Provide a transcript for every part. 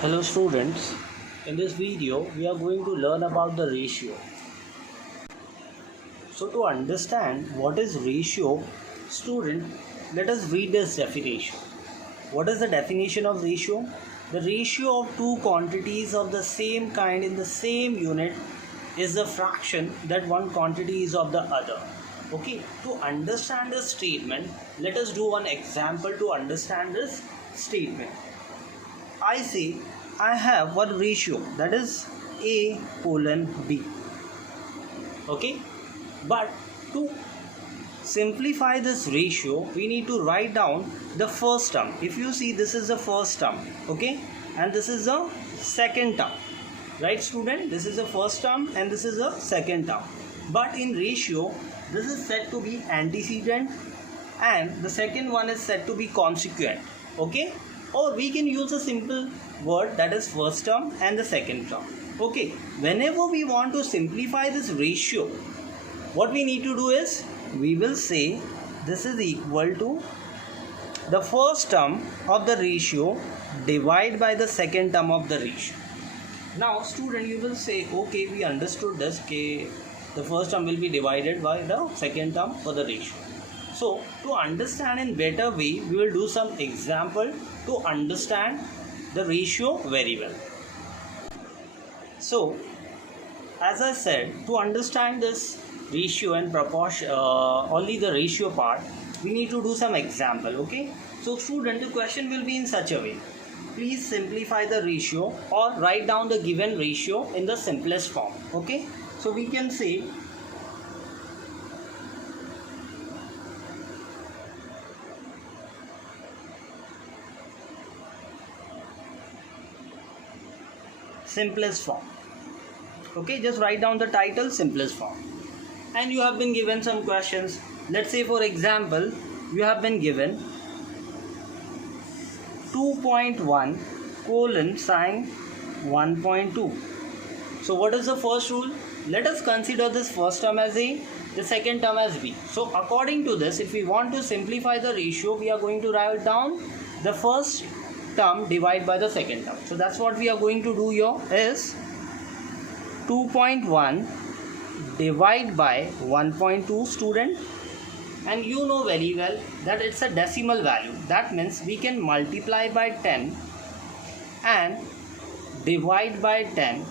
Hello students, in this video we are going to learn about the ratio. So to understand what is ratio, student, let us read this definition. What is the definition of ratio? The ratio of two quantities of the same kind in the same unit is the fraction that one quantity is of the other. Okay, to understand this statement, let us do one example to understand this statement. I say I have one ratio, that is A colon B. Okay, but to simplify this ratio, we need to write down the first term. If you see, this is the first term, okay, and this is the second term, right student? This is the first term and this is the second term. But in ratio, this is said to be antecedent and the second one is said to be consequent, okay? Or we can use a simple word, that is first term and the second term. Okay, whenever we want to simplify this ratio, what we need to do is we will say this is equal to the first term of the ratio divided by the second term of the ratio. Now student, you will say, okay, we understood this, okay, the first term will be divided by the second term for the ratio. So to understand in better way, we will do some example to understand the ratio very well. So as I said, to understand this ratio and proportion, only the ratio part, we need to do some example, okay? So student, the question will be in such a way. Please simplify the ratio or write down the given ratio in the simplest form, okay? So we can say simplest form, okay? Just write down the title simplest form. And you have been given some questions. Let's say for example, you have been given 2.1 colon sine 1.2. So what is the first rule? Let us consider this first term as A, the second term as B. So according to this, if we want to simplify the ratio, we are going to write down the first term divided by the second term. So that's what we are going to do here is 2.1 divide by 1.2 student, and you know very well that it's a decimal value. That means we can multiply by 10 and divide by 10,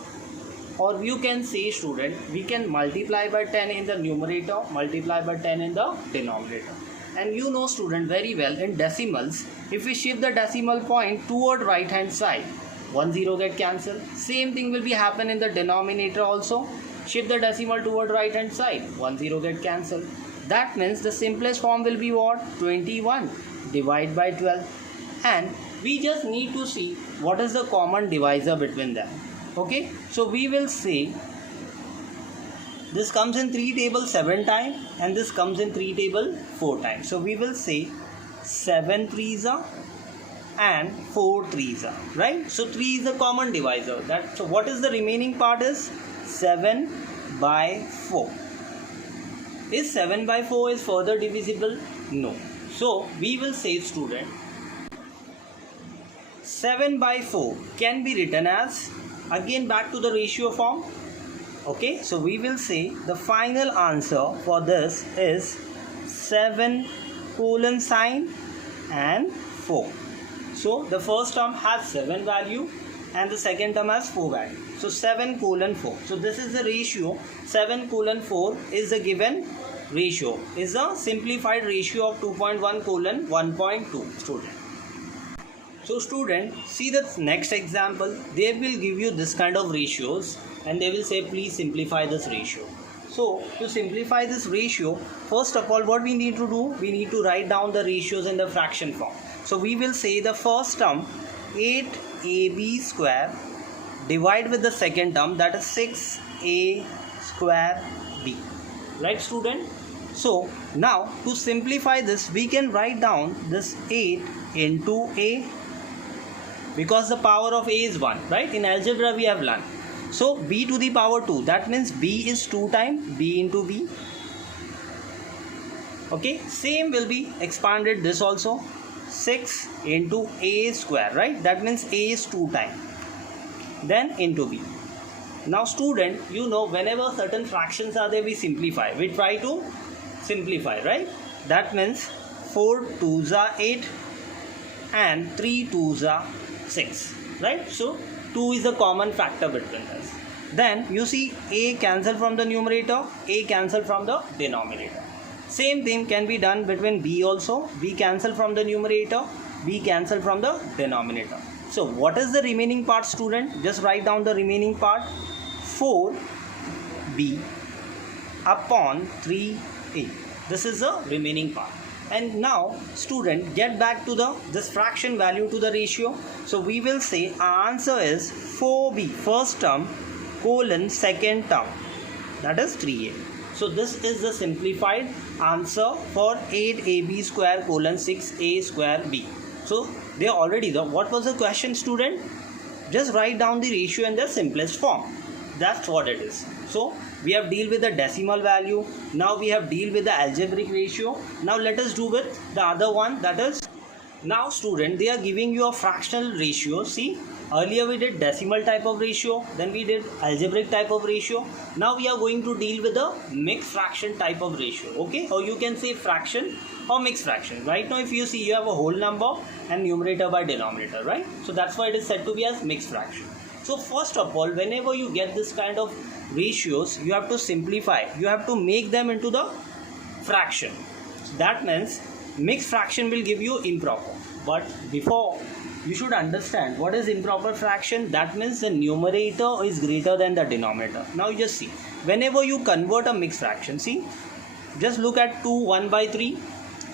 or you can say student, we can multiply by 10 in the numerator, multiply by 10 in the denominator. And you know student very well, in decimals, if we shift the decimal point toward right hand side, 1 0 get cancelled. Same thing will be happen in the denominator also. Shift the decimal toward right hand side, 1 0 get cancelled. That means the simplest form will be what? 21 divided by 12. And we just need to see what is the common divisor between them. Okay, so we will say this comes in 3 tables 7 times and this comes in 3 tables 4 times. So we will say 7 3s are and 4 3s are, right? So 3 is a common divisor. So what is the remaining part is 7 by 4. Is 7 by 4 is further divisible? No. So we will say student, 7 by 4 can be written as, again back to the ratio form. Okay, so we will say the final answer for this is 7 colon sine and 4. So the first term has 7 value and the second term has 4 value. So 7 colon 4. So this is the ratio. 7 colon 4 is the given ratio. Is a simplified ratio of 2.1 colon 1.2 student. So student, see the next example. They will give you this kind of ratios and they will say please simplify this ratio. So to simplify this ratio, first of all what we need to do, we need to write down the ratios in the fraction form. So we will say the first term 8ab square divide with the second term, that is 6a square b, right student? So now to simplify this, we can write down this 8 into a, because the power of a is 1, right? In algebra we have learned. So b to the power 2, that means b is 2 times b into b. Okay, same will be expanded this also, 6 into a square, right? That means a is 2 times. then into b. Now student, you know, whenever certain fractions are there, we simplify. We try to simplify, right? That means 4 2s are 8 and 3 2s are 6, right? So 2 is a common factor between us. Then you see a cancel from the numerator, a cancel from the denominator. Same thing can be done between b also. b cancel from the numerator, b cancel from the denominator. So what is the remaining part, student? Just write down the remaining part. 4b upon 3a. This is the remaining part. And now student, get back to this fraction value to the ratio. So we will say our answer is 4b first term colon second term, that is 3a. So this is the simplified answer for 8ab square colon 6a square b. So they are already there. What was the question, student? Just write down the ratio in the simplest form. That's what it is. So we have deal with the decimal value. Now we have deal with the algebraic ratio. Now let us do with the other one, that is, now student, they are giving you a fractional ratio. See, earlier we did decimal type of ratio, then we did algebraic type of ratio. Now we are going to deal with the mixed fraction type of ratio, okay? Or you can say fraction or mixed fraction. Right now if you see, you have a whole number and numerator by denominator, right? So that's why it is said to be as mixed fraction. So first of all, whenever you get this kind of ratios, you have to simplify. You have to make them into the fraction. That means mixed fraction will give you improper. But before, you should understand what is improper fraction. That means the numerator is greater than the denominator. Now you just see, whenever you convert a mixed fraction, see, just look at 2 1 by 3.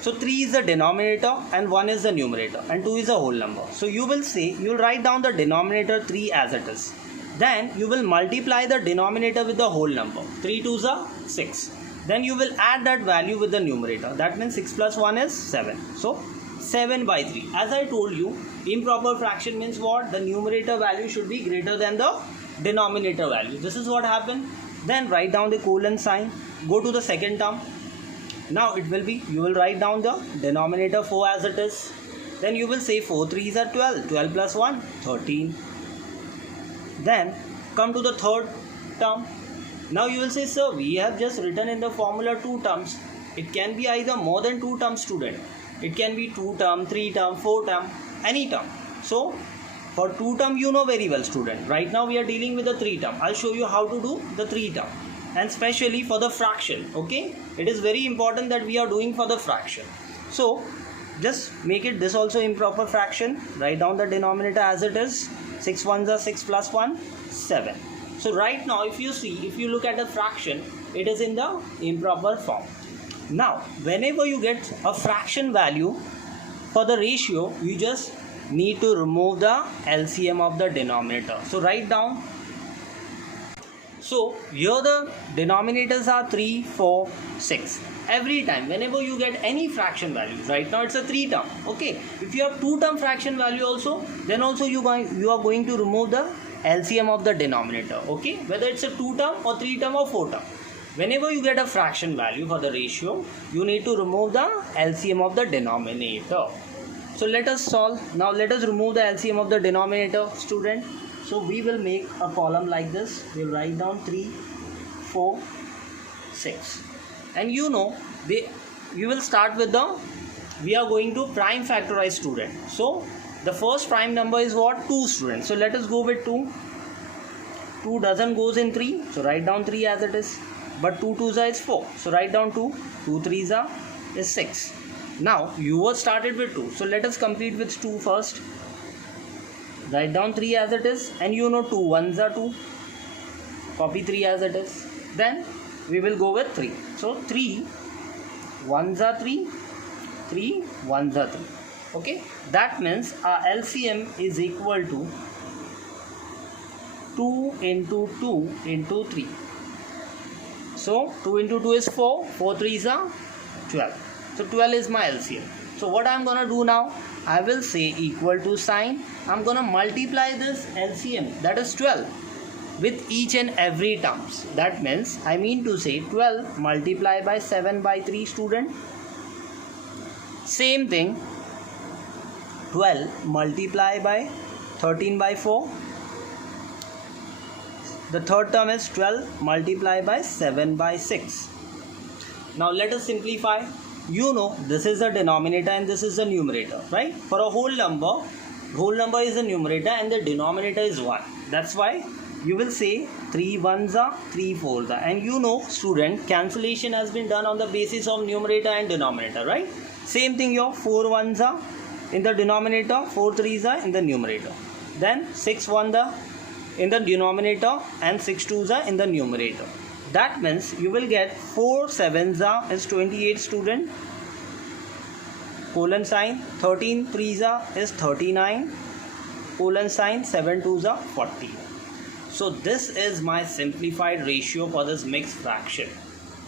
So 3 is the denominator and 1 is the numerator and 2 is a whole number. So you will say, you will write down the denominator 3 as it is. Then you will multiply the denominator with the whole number. 3 2s are 6. Then you will add that value with the numerator. That means 6 plus 1 is 7. So 7 by 3. As I told you, improper fraction means what? The numerator value should be greater than the denominator value. This is what happened. Then write down the colon sign. Go to the second term. Now it will be, you will write down the denominator 4 as it is. Then you will say 4 3s are 12. 12 plus 1, 13. Then come to the third term. Now you will say, sir, we have just written in the formula 2 terms. It can be either more than 2 terms, student. It can be 2 term, 3 term, 4 term, any term. So for 2 term, you know very well, student. Right now we are dealing with the 3 term. I'll show you how to do the 3 term. And especially for the fraction, okay? It is very important that we are doing for the fraction. So just make it this also improper fraction. Write down the denominator as it is. 6 1s are 6 plus 1, 7. So right now if you see, if you look at the fraction, it is in the improper form. Now whenever you get a fraction value for the ratio, you just need to remove the LCM of the denominator. So write down. So here the denominators are 3, 4, 6. Every time whenever you get any fraction value, right now it's a 3 term, okay? If you have 2 term fraction value also, then also you are going to remove the LCM of the denominator, okay? Whether it's a 2 term or 3 term or 4 term. Whenever you get a fraction value for the ratio, you need to remove the LCM of the denominator. So let us solve. Now let us remove the LCM of the denominator, student. So we will make a column like this. We will write down 3, 4, 6. And you know, you will start with we are going to prime factorize, student. So the first prime number is what? 2, student. So let us go with 2. 2 doesn't goes in 3. So write down 3 as it is. But 2 2s are is 4. So write down 2. 2 3s are is 6. Now you were started with 2. So let us complete with 2 first. Write down 3 as it is. And you know 2 1s are 2. Copy 3 as it is. Then we will go with 3. So 3 1s are 3. 3 1s are 3. Okay. That means our LCM is equal to 2 into 2 into 3. So 2 into 2 is 4. 4 3s are 12. So 12 is my LCM. So what I'm gonna do now, I will say equal to sign. I'm gonna multiply this LCM, that is 12, with each and every terms. That means I mean to say 12 multiplied by 7 by 3, student. Same thing, 12 multiplied by 13 by 4. The third term is 12 multiplied by 7 by 6. Now let us simplify. You know this is the denominator and this is the numerator, right? For a whole number is the numerator and the denominator is 1. That's why you will say 3 ones are 3 fours are. And you know, student, cancellation has been done on the basis of numerator and denominator, right? Same thing here, 4 ones are in the denominator, 4 threes are in the numerator. Then 6 ones are in the denominator and 6 twos are in the numerator. That means you will get 4 sevens are is 28, student. Colon sign 13 threes are is 39. Colon sign 7 twos are 40. So this is my simplified ratio for this mixed fraction.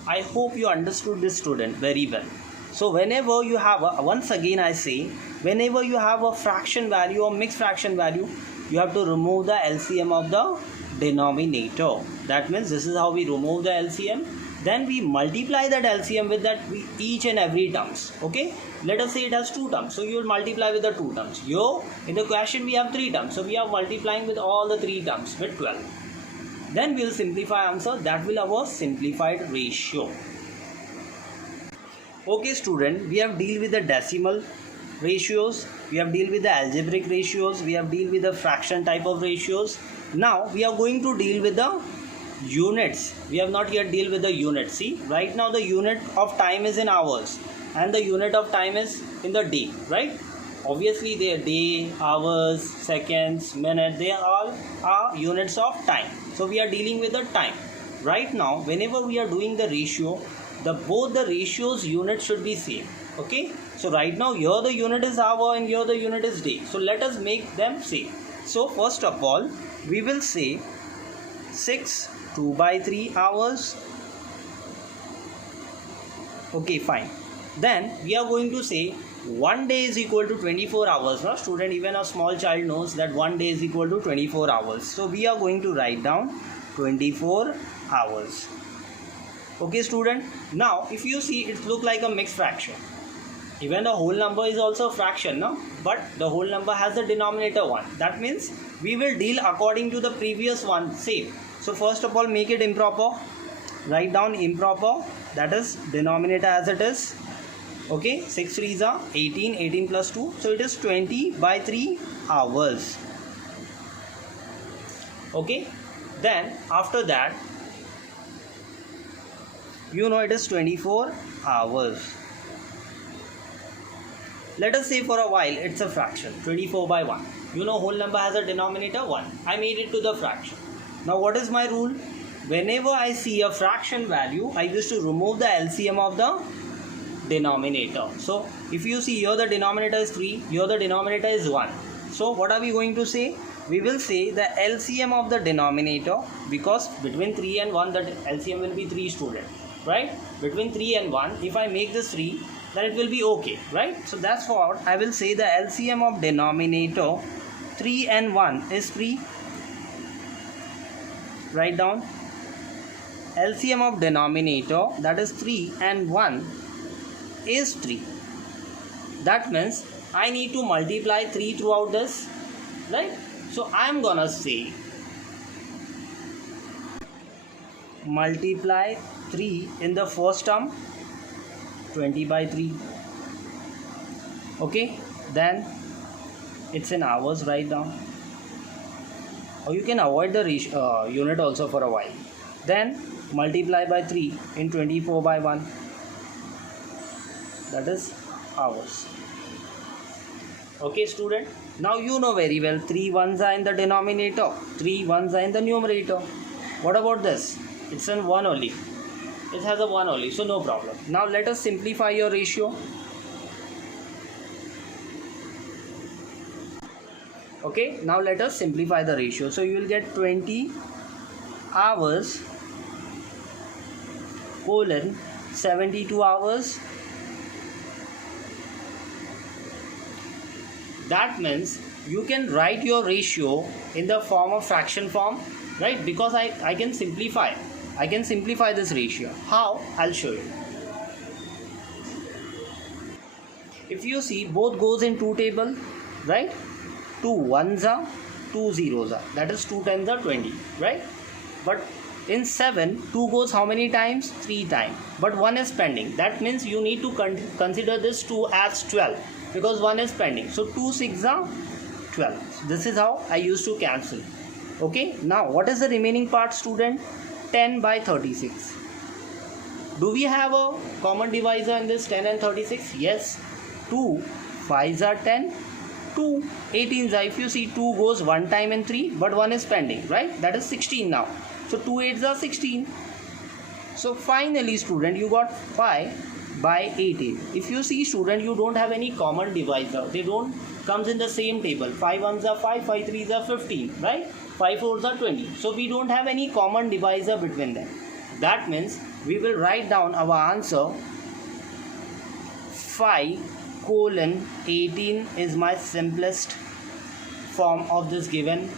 I hope you understood this, student, very well. So whenever you have once again I say, whenever you have a fraction value or mixed fraction value, you have to remove the LCM of the denominator. That means this is how we remove the LCM. Then we multiply that LCM with that each and every terms. Okay, let us say it has 2 terms, so you will multiply with the 2 terms. Here in the question we have 3 terms, so we are multiplying with all the 3 terms with 12. Then we will simplify answer. That will our simplified ratio. Okay, student, we have deal with the decimal ratios, we have deal with the algebraic ratios, we have deal with the fraction type of ratios. Now we are going to deal with the units. We have not yet deal with the units. See, right now the unit of time is in hours and the unit of time is in the day, right? Obviously they are day, hours, seconds, minutes, they all are units of time. So we are dealing with the time. Right now whenever we are doing the ratio, both the ratios units should be same. Okay, so right now here the unit is hour and here the unit is day. So let us make them same. So first of all we will say 6 2 by 3 hours. Okay, fine. Then we are going to say 1 day is equal to 24 hours. No? Student, even a small child knows that 1 day is equal to 24 hours. So we are going to write down 24 hours. Okay, student. Now if you see, it look like a mixed fraction. Even the whole number is also a fraction, no? But the whole number has the denominator 1. That means we will deal according to the previous one, same. So first of all make it improper. Write down improper, that is denominator as it is. Okay, 6 3s are 18, 18 plus 2. So it is 20 by 3 hours. Okay, then after that, you know it is 24 hours. Let us say for a while it's a fraction, 24 by 1. You know whole number has a denominator 1. I made it to the fraction. Now what is my rule? Whenever I see a fraction value, I used to remove the LCM of the denominator. So if you see here the denominator is 3, here the denominator is 1. So what are we going to say? We will say the LCM of the denominator, because between 3 and 1 the LCM will be 3, student, right? Between 3 and 1, if I make this 3, then it will be okay, right? So that's what I will say the LCM of denominator 3 and 1 is 3. Write down LCM of denominator, that is 3 and 1 is 3. That means I need to multiply 3 throughout this, right? So I am gonna say multiply 3 in the first term, 20 by 3. Okay, then it's in hours, write down. Or you can avoid the unit also for a while. Then multiply by 3 in 24 by 1. That is hours. Okay, student. Now you know very well 3 ones are in the denominator, 3 ones are in the numerator. What about this? It's in 1 only. It has a 1 only, so no problem. Now let us simplify your ratio. Okay, now let us simplify the ratio. So you will get 20 hours colon 72 hours. That means you can write your ratio in the form of fraction form, right? Because I can simplify. I can simplify this ratio. How? I'll show you. If you see, both goes in 2 table, right? 2 ones are, 2 zeros are. That is 2 tens are 20, right? but in 7 2 goes how many times? 3 times, but 1 is pending. That means you need to consider this 2 as 12 because 1 is pending. So 2 6 are 12. This is how I used to cancel. Okay, now what is the remaining part, student? 10 by 36. Do we have a common divisor in this 10 and 36? Yes. 2 5s are 10, 2 18s are, if you see 2 goes 1 time in 3, but 1 is pending, right? That is 16 now. So 2 8s are 16. So finally, student, you got 5 by 18. If you see, student, you don't have any common divisor. They don't comes in the same table. 5 1s are 5, 5 3s are 15, right? 5 4s are 20. So we don't have any common divisor between them. That means we will write down our answer 5 colon 18 is my simplest form of this given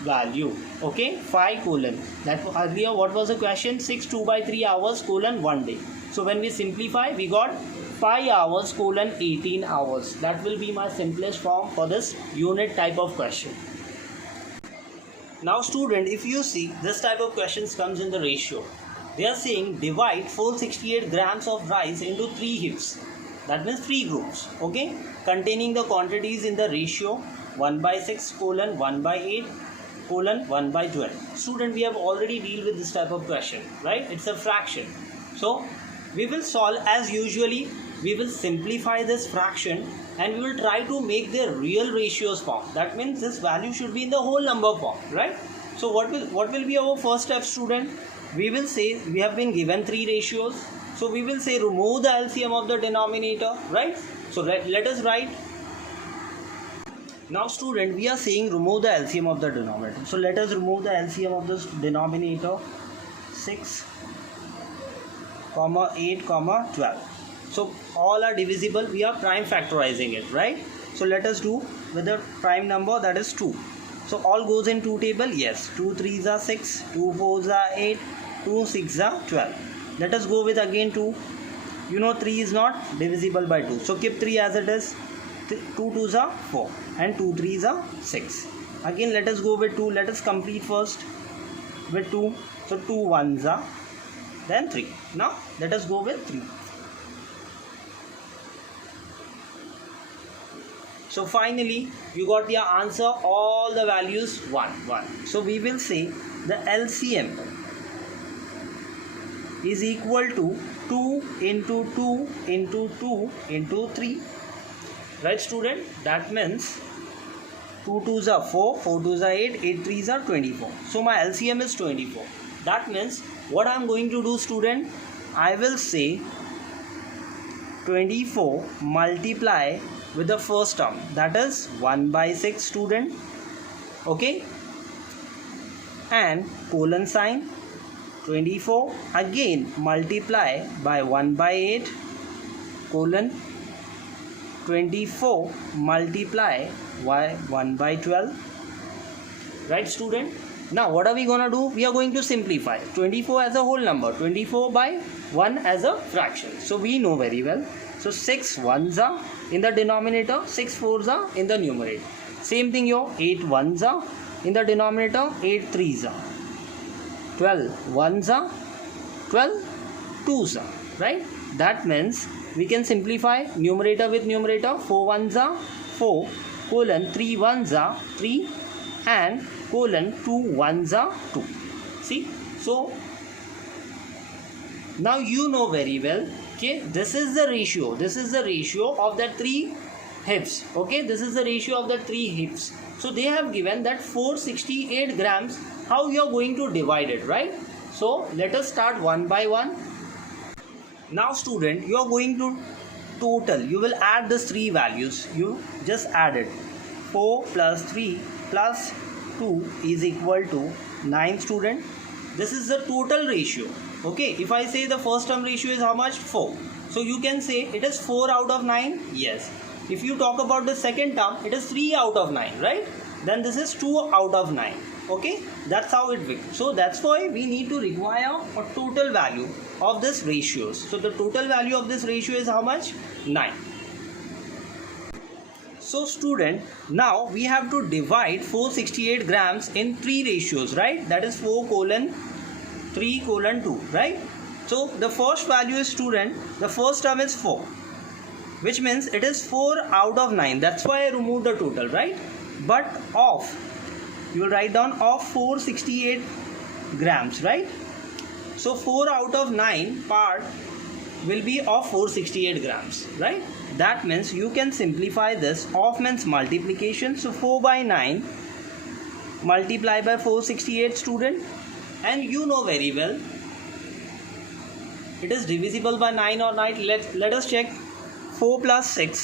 value. Okay, 5 colon, that earlier what was the question? 6 2 by 3 hours colon 1 day. So when we simplify, we got 5 hours colon 18 hours. That will be my simplest form for this unit type of question. Now student, if you see, this type of questions comes in the ratio. They are saying divide 468 grams of rice into 3 heaps. That means 3 groups, okay, containing the quantities in the ratio 1 by 6 colon 1 by 8 colon 1 by 12. Student, we have already dealt with this type of question, right? It's a fraction. So we will solve as usually. We will simplify this fraction and we will try to make their real ratios form. That means this value should be in the whole number form, right? So what will be our first step, student? We will say we have been given 3 ratios. So we will say remove the LCM of the denominator, right? So let us write. Now student, we are saying remove the LCM of the denominator. So let us remove the LCM of this denominator. 6, 8, 12. So all are divisible. We are prime factorizing it, right? So let us do with the prime number, that is 2. So all goes in 2 table. Yes, 2 3s are 6, 2 4s are 8, 2 6s are 12. Let us go with again 2. You know 3 is not divisible by 2. So keep 3 as it is. 2 2s are 4 and 2 3s are 6. Again let us go with 2. Let us complete first with 2. So 2 1s are, then 3. Now let us go with 3. So finally you got your answer, all the values 1 1. So we will say the LCM is equal to 2 into 2 into 2 into 3, right student? That means 2 2s are 4, 4 2s are 8, 8 3s are 24. So my LCM is 24. That means what I am going to do, student, I will say 24 multiply with the first term, that is 1 by 6, student, okay, and colon sign 24, again multiply by 1 by 8 colon 24 multiply by 1 by 12, right student? Now what are we gonna do? We are going to simplify 24 as a whole number, 24 by 1 as a fraction. So we know very well. So 6 1s are in the denominator, 6 4s are in the numerator. Same thing here, 8 1s are in the denominator, 8 3s are, 12 1s are, 12 2s are, right? That means we can simplify numerator with numerator. 4 1s are 4 colon 3 1s are 3 and colon 2 1s are 2. See, so now you know very well, okay, this is the ratio of the 3 heaps. Okay, this is the ratio of the 3 heaps. So they have given that 468 grams. How you are going to divide it, right? So let us start one by one. Now student, you are going to total, you will add these 3 values. You just add it. 4 plus 3 plus 2 is equal to 9, student. This is the total ratio. Okay, if I say the first term ratio is how much? 4. So you can say it is 4 out of 9. Yes. If you talk about the second term, it is 3 out of 9, right? Then this is 2 out of 9. Okay, that's how it works. So that's why we need to require a total value of this ratios. So the total value of this ratio is how much? 9. So student, now we have to divide 468 grams in 3 ratios, right? That is 4:3:2, right? So the first value is student, the first term is 4, which means it is 4 out of 9. That's why I removed the total, right? But of, you will write down of 468 grams, right? So 4 out of 9 part will be of 468 grams, right? That means you can simplify this. Of means multiplication, so 4 by 9 multiply by 468 student, and you know very well it is divisible by 9 or 9. Let us check. 4 plus 6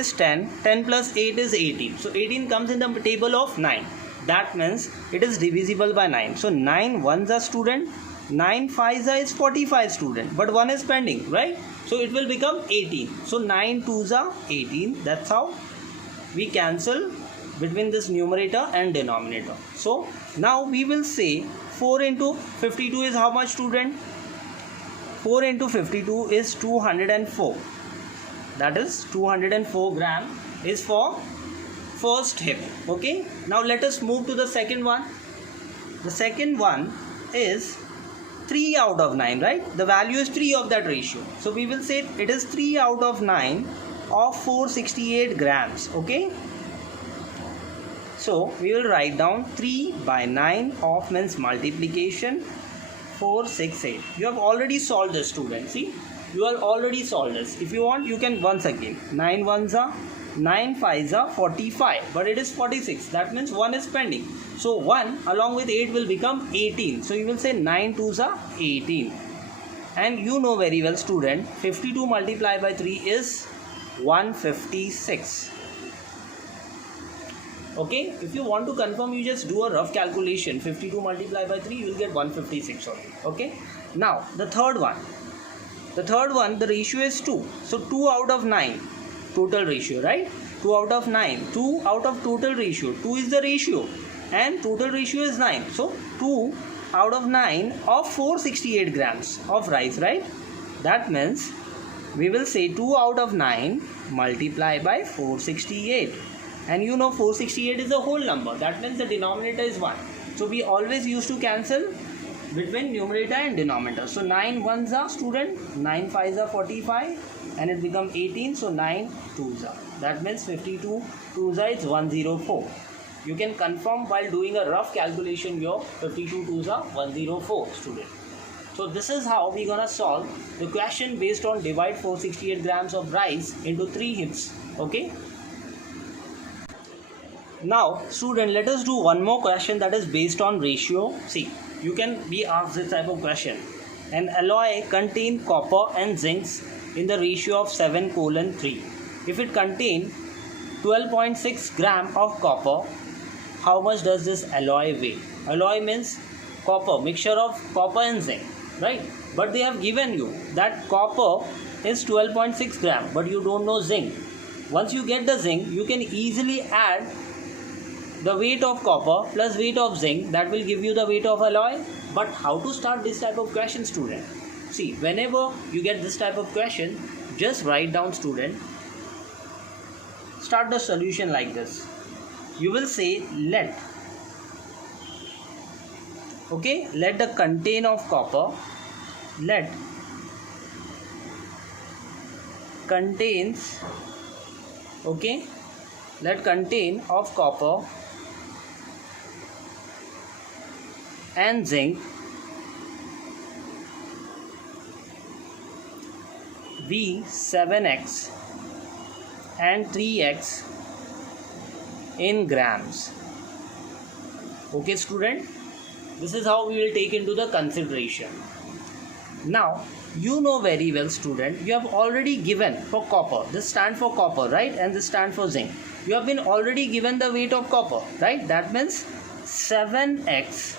is 10, 10 plus 8 is 18, so 18 comes in the table of 9. That means it is divisible by 9. So 9 ones are student, 9 5s is 45 student, but 1 is pending, right? So it will become 18. So 9 2s are 18. That's how we cancel between this numerator and denominator. So now we will say 4 into 52 is how much, student? 4 into 52 is 204. That is 204 gram is for first hip. Okay, now let us move to the second one. The second one is 3 out of 9, right? The value is 3 of that ratio, so we will say it is 3 out of 9 of 468 grams. Okay, so we will write down 3 by 9 of means multiplication 468. You have already solved this, student. See, you have already solved this. If you want, you can once again. 9 ones are 9 5s are 45, but it is 46. That means 1 is pending. So 1 along with 8 will become 18. So you will say 9 2s are 18. And you know very well, student, 52 multiplied by 3 is 156. Okay, if you want to confirm, you just do a rough calculation. 52 multiplied by 3, you will get 156 only. Okay, now the third one. The third one, the ratio is 2. So 2 out of 9 total ratio, right? 2 out of 9. 2 out of total ratio. 2 is the ratio and total ratio is 9. So 2 out of 9 of 468 grams of rice, right? That means we will say 2 out of 9 multiply by 468. And you know 468 is a whole number. That means the denominator is 1. So we always used to cancel between numerator and denominator. So 9 ones are, student, 9 5s are 45 and it becomes 18. So 9 2s are. That means 52 2s are, it's 104. You can confirm while doing a rough calculation your 52 2s are 104, student. So this is how we're gonna solve the question based on divide 468 grams of rice into 3 hips. Okay. Now student, let us do one more question that is based on ratio. See, you can be asked this type of question. An alloy contains copper and zincs in the ratio of 7:3. If it contains 12.6 gram of copper, how much does this alloy weigh? Alloy means copper, mixture of copper and zinc, right? But they have given you that copper is 12.6 gram, but you don't know zinc. Once you get the zinc, you can easily add the weight of copper plus weight of zinc. That will give you the weight of alloy. But how to start this type of question, student? See, whenever you get this type of question, just write down, student. Start the solution like this. You will say let the contain of copper, let contains, let contain of copper and zinc be 7x and 3x in grams. Okay, student, this is how we will take into the consideration. Now you know very well, student, you have already given for copper, this stand for copper, right? And this stand for zinc. You have been already given the weight of copper, right? That means 7x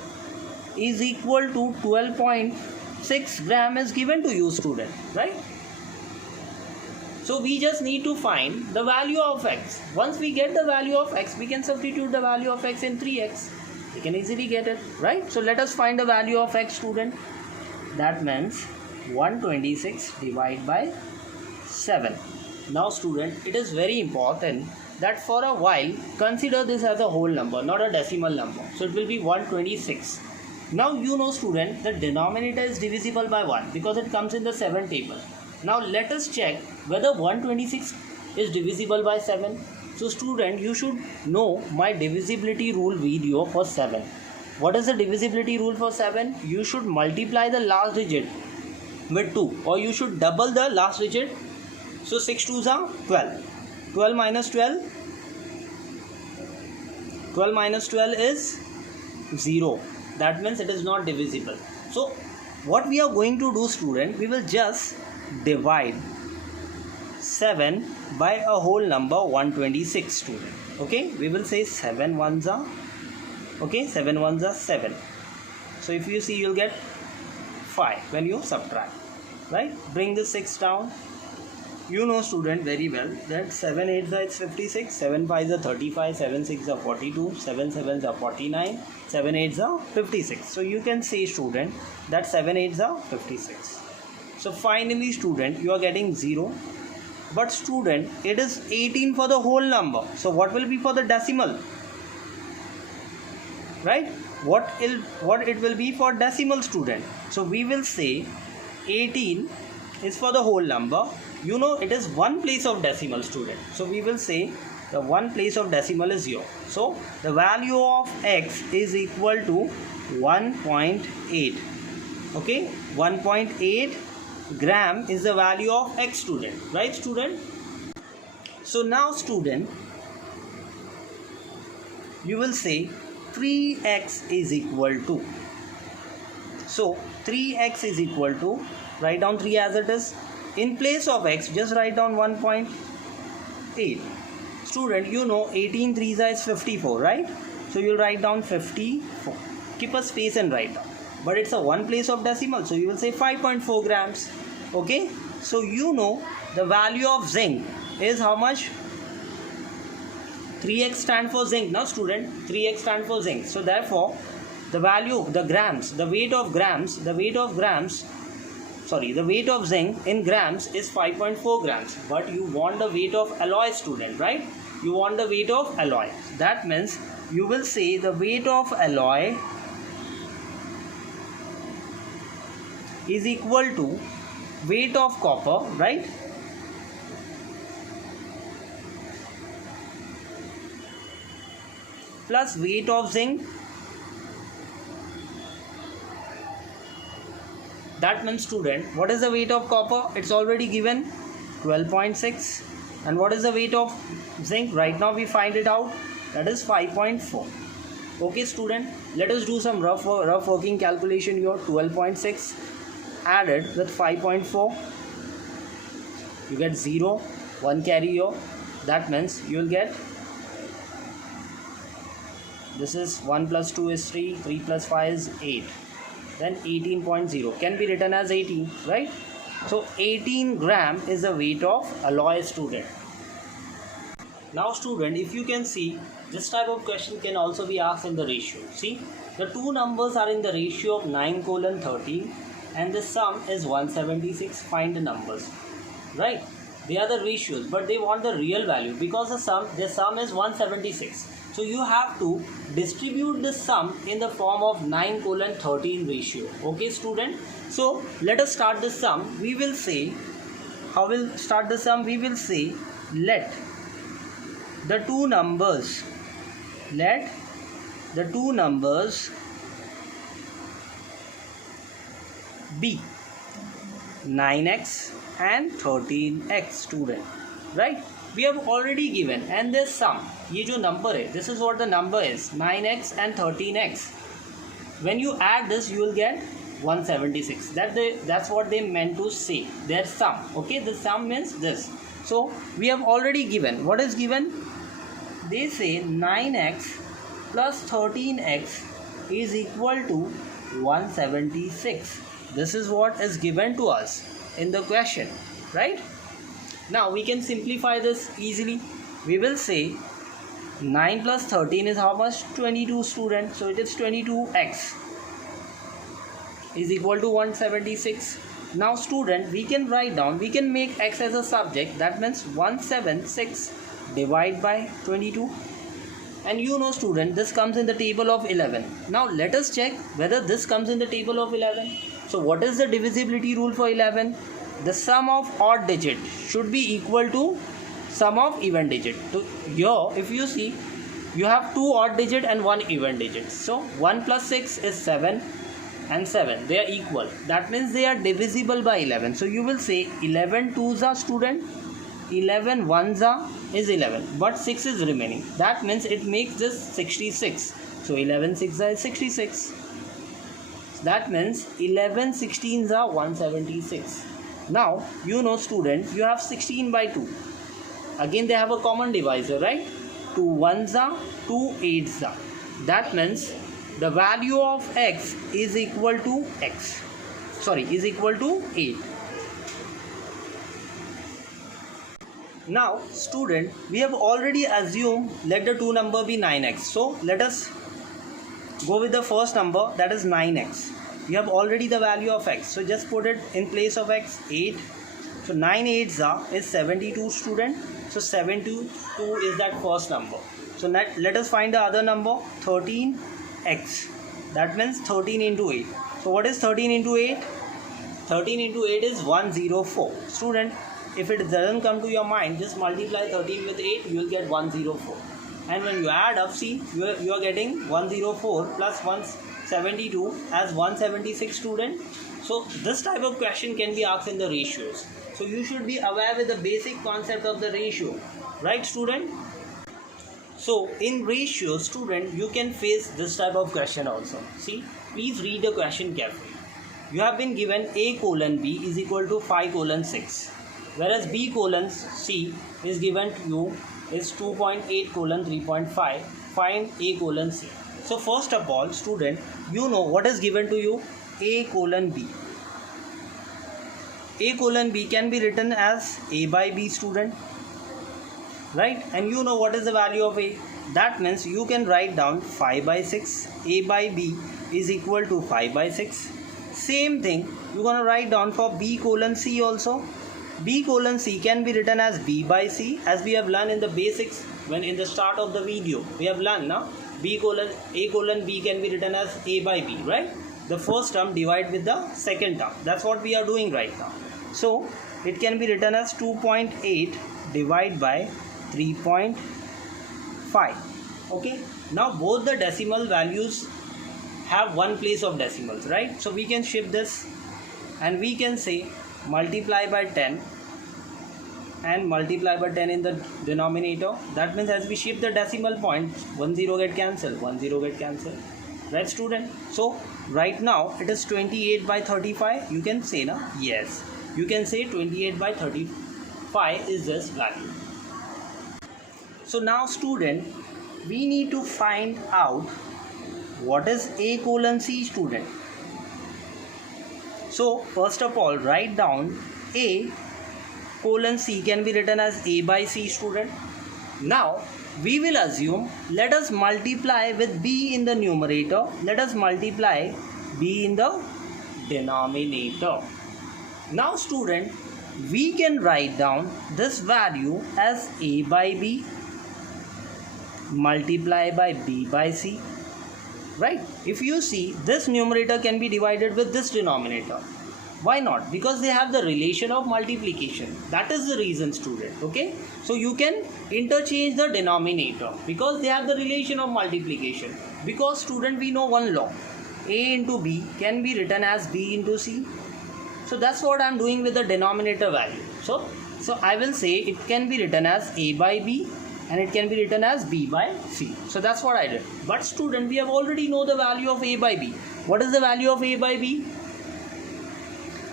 is equal to 12.6 gram is given to you, student, right? So we just need to find the value of x. Once we get the value of x, we can substitute the value of x in 3x. We can easily get it, right? So let us find the value of x, student. That means 126 divided by 7. Now student, it is very important that for a while consider this as a whole number, not a decimal number. So it will be 126. Now you know student, the denominator is divisible by 1 because it comes in the 7 table. Now let us check whether 126 is divisible by 7. So student, you should know my divisibility rule video for 7. What is the divisibility rule for 7? You should multiply the last digit with 2, or you should double the last digit. So 6 2s are 12. 12 minus 12. 12 minus 12 is 0. That means it is not divisible. So what we are going to do student, we will just divide 7 by a whole number 126 student. Okay, we will say 7 ones are, okay, 7 ones are 7. So if you see, you'll get 5 when you subtract, right? Bring the 6 down. You know student very well that 7 8s are 56, 7 5s are 35, 7 6s are 42, 7 7s are 49, 7 8s are 56. So you can say student that 7 8s are 56. So finally student, you are getting 0. But student, it is 18 for the whole number. So what will be for the decimal? Right? What it will be for decimal student? So we will say 18 is for the whole number. You know it is one place of decimal student. So we will say the one place of decimal is 0. So the value of x is equal to 1.8. Okay, 1.8 gram is the value of x student, right student? So now student, you will say 3x is equal to, so 3x is equal to, write down 3 as it is. In place of x, just write down 1.8. Student, you know 18 3s is 54, right? So you'll write down 54. Keep a space and write down. But it's a one place of decimal, so you will say 5.4 grams. Okay, so you know the value of zinc is how much? 3x stand for zinc. Now student, 3x stand for zinc. So therefore the value, the grams, the weight of zinc in grams is 5.4 grams. But you want the weight of alloy student, right? You want the weight of alloy. That means you will say the weight of alloy is equal to weight of copper, right? Plus weight of zinc. That means student, what is the weight of copper? It's already given, 12.6. And what is the weight of zinc? Right now we find it out, that is 5.4. Okay student, let us do some rough working calculation here. 12.6 added with 5.4, you get 0, 1 carry here. That means you will get, this is 1 plus 2 is 3, 3 plus 5 is 8. Then 18.0 can be written as 18, right? So 18 gram is the weight of alloy student. Now student, if you can see, this type of question can also be asked in the ratio. See, the two numbers are in the ratio of 9:13 and the sum is 176. Find the numbers, right? They are the ratios, but they want the real value because their sum is 176. So you have to distribute the sum in the form of 9:13 ratio. Okay student, so let us start the sum. We will say, how will start the sum? We will say, let the two numbers be 9x and 13x student, right? We have already given, and this sum, ये जो number है, this is what the number is, 9x and 13x. When you add this, you will get 176. That's what they meant to say, their sum. Okay, the sum means this. So we have already given. What is given? They say 9x plus 13x is equal to 176. This is what is given to us in the question, right? Now we can simplify this easily. We will say 9 plus 13 is how much? 22 student. So it is 22x is equal to 176. Now student, we can write down, we can make x as a subject. That means 176 divide by 22. And you know student, this comes in the table of 11. Now let us check whether this comes in the table of 11. So what is the divisibility rule for 11? The sum of odd digit should be equal to sum of even digit. So here if you see, you have two odd digit and one even digit. So 1 plus 6 is 7 and 7. They are equal. That means they are divisible by 11. So you will say 11 twos are student, 11 ones are is 11, but 6 is remaining. That means it makes this 66. So 11 6 is 66. That means 11 16s are 176. Now you know student, you have 16 by 2. Again they have a common divisor, right? 2 ones are 2 eights are. That means the value of x is equal to is equal to 8. Now student, we have already assumed let the two number be 9x. So let us go with the first number, that is 9x. We have already the value of x, so just put it in place of x, 8. So 9 eights are is 72 student. So 72 is that first number. So let us find the other number, 13x. That means 13 into 8. So what is 13 into 8? 13 into 8 is 104. Student, if it doesn't come to your mind, just multiply 13 with 8, you will get 104. And when you add up, see, you are getting 104 plus 172 as 176 student. So this type of question can be asked in the ratios. So you should be aware with the basic concept of the ratio, right student? So in ratio student, you can face this type of question also. See, please read the question carefully. You have been given a colon b is equal to 5 colon 6. Whereas b colon c is given to you is 2.8 colon 3.5. Find a colon c. So first of all student, you know what is given to you, a colon b. A colon b can be written as a by b student, right? And you know what is the value of a. That means you can write down 5 by 6. A by b is equal to 5 by 6. Same thing you're gonna write down for b colon c also. B colon c can be written as b by c, as we have learned in the basics when in the start of the video we have learned now. A colon b can be written as a by b, right? The first term divide with the second term. That's what we are doing right now. So it can be written as 2.8 divide by 3.5. Okay, now both the decimal values have one place of decimals, right? So we can shift this and we can say multiply by 10 and multiply by 10 in the denominator. That means as we shift the decimal point, 10 get cancelled, 10 get cancelled, right student? So right now it is 28 by 35. You can say na, yes, you can say 28 by 35 is this value. So now student, we need to find out what is a colon c student. So first of all, write down a colon c can be written as a by c student. Now we will assume, let us multiply with b in the numerator, let us multiply b in the denominator. Now student, we can write down this value as a by b multiply by b by c, right? If you see, this numerator can be divided with this denominator. Why not? Because they have the relation of multiplication. That is the reason student. Okay, so you can interchange the denominator because they have the relation of multiplication. Because student, we know one law, a into b can be written as b into c. So that's what I'm doing with the denominator value. So I will say it can be written as a by b and it can be written as b by c. So that's what I did. But student, we have already know the value of a by b. What is the value of a by b?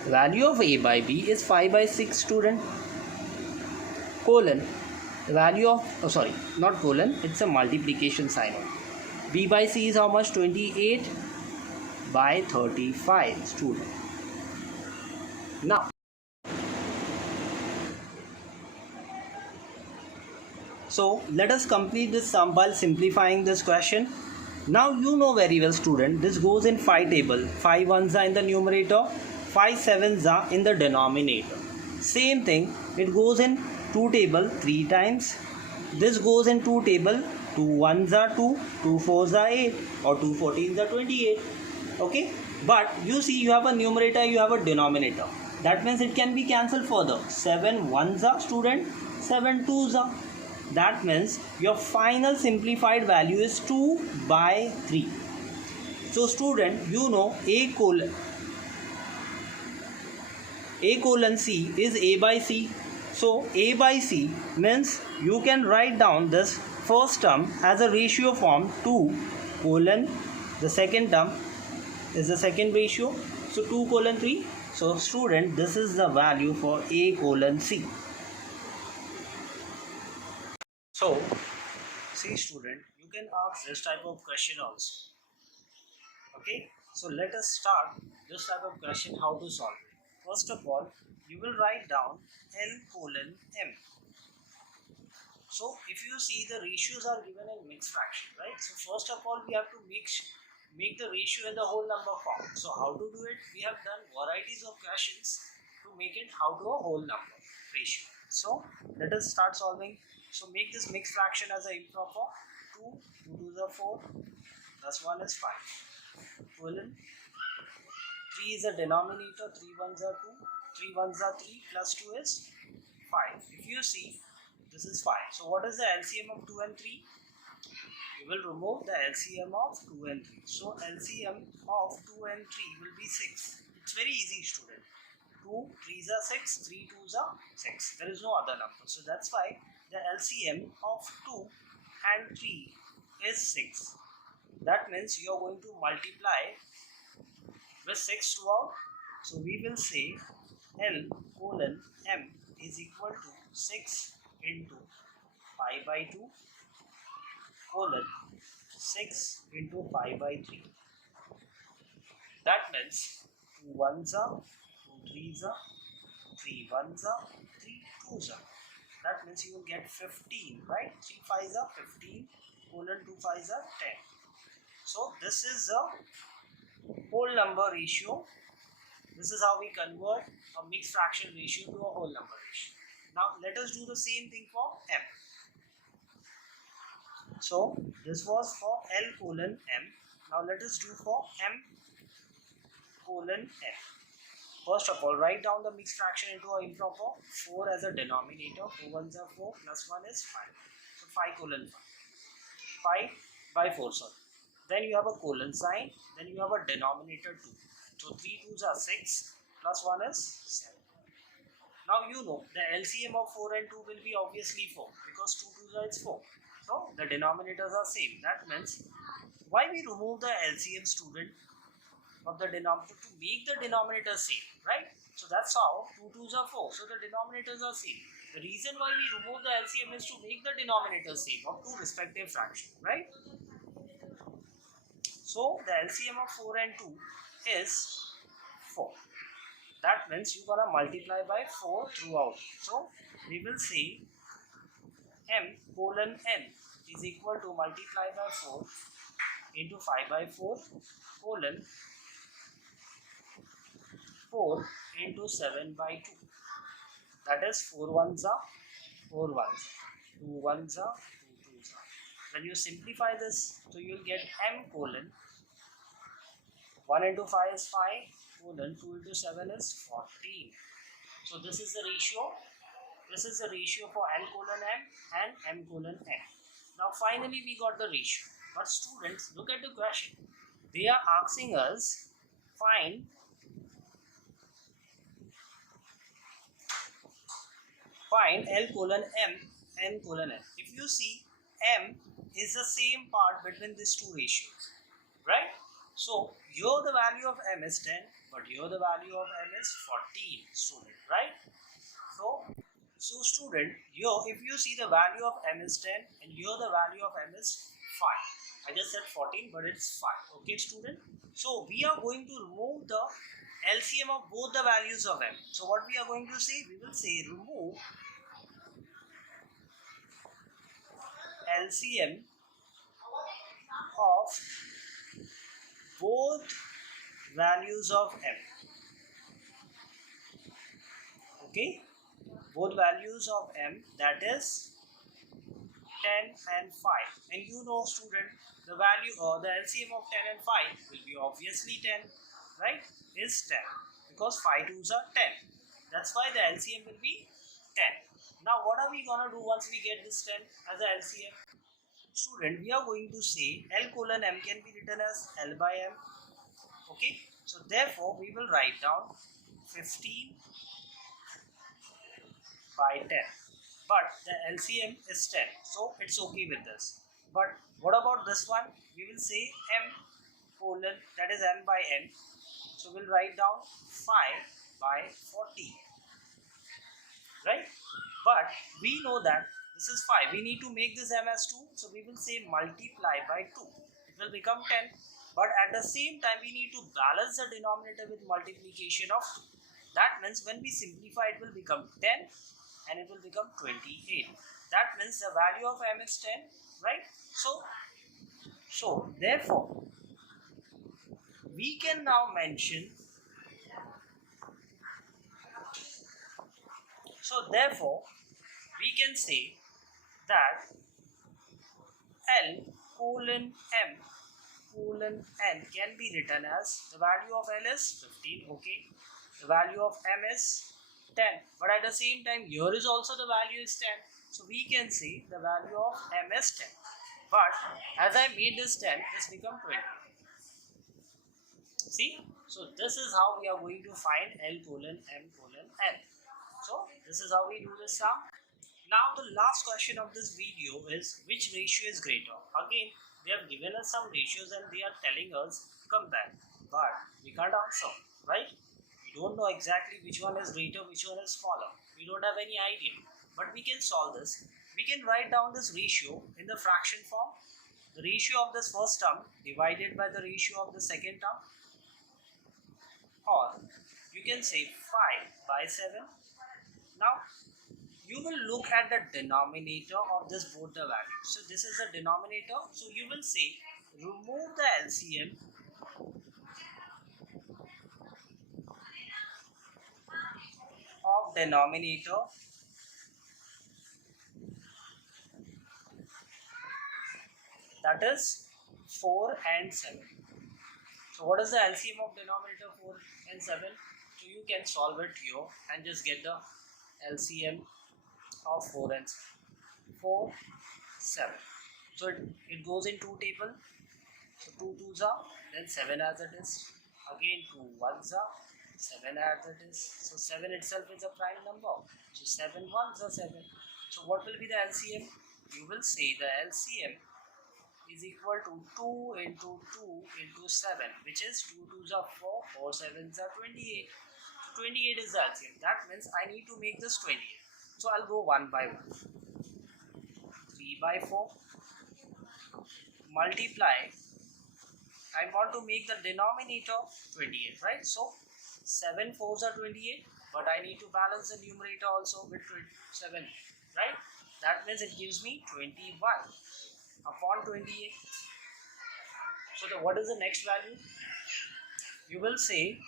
Value of a by b is 5 by 6 student. Colon, the value of, not colon, it's a multiplication sign. B by c is how much? 28 by 35 student. Now so let us complete this sum by simplifying this question. Now you know very well student, this goes in 5 table. 5 ones are in the numerator, 5 sevens are in the denominator. Same thing, it goes in 2 table 3 times. this goes in two table. 2 ones are 2, 2 fours are 8, or 2 14s are 28. Okay, but you see, you have a numerator, you have a denominator. That means it can be cancelled further. 7 ones are, student, 7 twos are. That means your final simplified value is 2 by 3. So student, you know A colon C is A by C. So A by C means you can write down this first term as a ratio form 2 colon, the second term is the second ratio, so 2 colon 3. So student, this is the value for A colon C. So see student, you can ask this type of question also. Okay, so let us start this type of question, how to solve it. First of all, you will write down L colon M. So if you see, the ratios are given in mixed fraction, right? So first of all, we have to make the ratio in the whole number form. So how to do it? We have done varieties of questions to make it how to a whole number ratio. So let us start solving. So make this mixed fraction as an improper. 2, 2 2s are 4, plus 1 is 5. Colon 3 is a denominator, 3 ones are 2, 3 ones are 3, plus 2 is 5. If you see, this is 5. So what is the LCM of 2 and 3? You will remove the LCM of 2 and 3. So LCM of 2 and 3 will be 6. It's very easy, student. 2 3s are 6, 3 2s are 6. There is no other number. So that's why the LCM of 2 and 3 is 6. That means you are going to multiply with 6 throughout. So we will say L colon M is equal to 6 into pi by 2 colon 6 into pi by 3. That means 2 ones are, 2 threes are, 3 ones are, 3 twos are. That means you will get 15, right? 3 fives are 15 colon 2 fives are 10. So this is a whole number ratio. This is how we convert a mixed fraction ratio to a whole number ratio. Now let us do the same thing for M. So this was for L colon M. Now let us do for M colon N. First of all, write down the mixed fraction into an improper. 4 as a denominator. 4 ones are 4, plus 1 is 5. So 5 colon 5. 5 by 4, sorry. Then you have a colon sign. Then you have a denominator 2. So 3 twos are 6, plus 1 is 7. Now you know the LCM of 4 and 2 will be obviously 4, because 2 twos are 4. So the denominators are same. That means why we remove the LCM, student, of the denominator, to make the denominator same, right? So that's how 2 twos are 4. So the denominators are same. The reason why we remove the LCM is to make the denominator same of two respective fractions, right? So the LCM of 4 and 2 is 4. That means you're gonna multiply by 4 throughout. So we will say M colon N is equal to multiply by 4 into 5 by 4 colon 4 into 7 by 2. That is 4 ones are 4 ones, 2 ones are 2 twos are. When you simplify this, so you will get M colon 1 into 5 is 5 colon 2 into 7 is 14. So this is the ratio. This is the ratio for L colon M and M colon N. Now finally we got the ratio. But students, look at the question. They are asking us find L colon M, N colon N. If you see, M is the same part between these two ratios, right? So here the value of M is 10, but here the value of M is 14, student, right? So student, here if you see, the value of M is 10 and here the value of M is 5. I just said 14, but it's 5. Okay, student? So we are going to remove the LCM of both the values of M. So what we are going to say? We will say remove LCM of both values of M. Okay, both values of M, that is 10 and 5, and you know student, the value or the LCM of 10 and 5 will be obviously 10, right? Is 10 because 5 twos are 10. That's why the LCM will be 10. Now what are we gonna do once we get this 10 as a LCM? Student, we are going to say L colon M can be written as L by M. Okay, so therefore we will write down 15 by 10, but the LCM is 10, so it's okay with this. But what about this one? We will say M colon, that is M by N, so we'll write down 5 by 40, right? But we know that this is 5, we need to make this M as 2, so we will say multiply by 2, it will become 10. But at the same time we need to balance the denominator with multiplication of 2. That means when we simplify, it will become 10 and it will become 28. That means the value of M is 10, right? So therefore we can now mention, so therefore we can say that L colon M colon N can be written as, the value of L is 15, okay, the value of M is 10, but at the same time here is also the value is 10, so we can say the value of M is 10, but as I made this 10, this become 20. See, so this is how we are going to find L colon M colon N. So this is how we do this sum. Now the last question of this video is, which ratio is greater? Again, they have given us some ratios and they are telling us compare, but we can't answer, right? We don't know exactly which one is greater, which one is smaller. We don't have any idea, but we can solve this. We can write down this ratio in the fraction form. The ratio of this first term divided by the ratio of the second term, or you can say 5 by 7. Now you will look at the denominator of this both the values. So this is the denominator. So you will say remove the LCM of denominator that is 4 and 7. So what is the LCM of denominator 4 and 7? So you can solve it here and just get the LCM of 4 and 4, 7. So it goes in 2 table. So 2 2s are, then 7 as it is. Again 2 1s are, 7 as it is. So 7 itself is a prime number. So 7 1s are 7. So what will be the LCM? You will say the LCM is equal to 2 into 2 into 7, which is 2 2s are 4, 4 7s are 28. 28 is the LCM. That means I need to make this 28. So I'll go 1 by 1. 3 by 4. Multiply. I want to make the denominator 28, right? So 7 4s are 28, but I need to balance the numerator also with 7, right? That means it gives me 21 upon 28. So what is the next value? You will say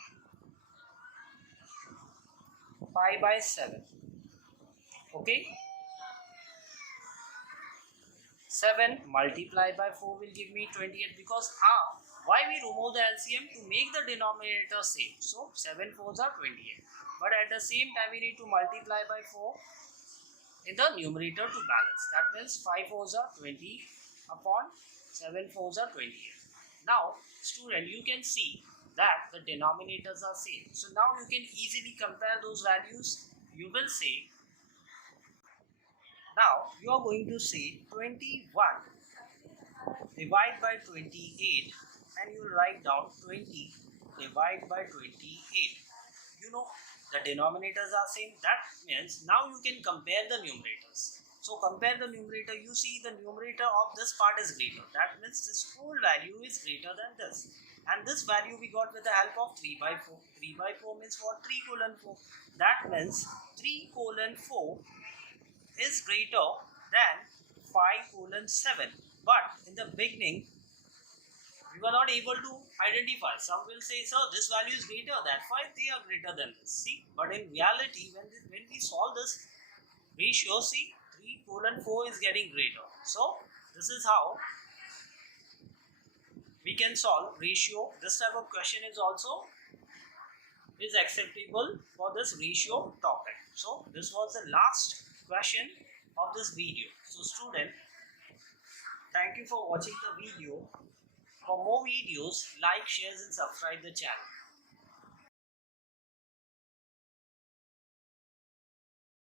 5 by 7. Okay, 7 multiplied by 4 will give me 28, because why we remove the LCM? To make the denominator same. So 7 4s are 28, but at the same time we need to multiply by 4 in the numerator to balance. That means 5 4s are 20 upon 7 4s are 28. Now student, you can see that the denominators are same. So now you can easily compare those values. You will say, now you are going to say 21 divide by 28, and you will write down 20 divide by 28. You know the denominators are same. That means now you can compare the numerators. So compare the numerator. You see the numerator of this part is greater. That means this whole value is greater than this. And this value we got with the help of 3 by 4. 3 by 4 means what? 3 colon 4. That means 3 colon 4 is greater than 5 colon 7. But in the beginning, we were not able to identify. Some will say, sir, this value is greater than 5, they are greater than this. See, but in reality, when we solve this ratio, see, 3 3 colon 4 is getting greater. So this is how we can solve ratio. This type of question is also is acceptable for this ratio topic. So this was the last question of this video. So student, thank you for watching the video. For more videos, like, share and subscribe the channel.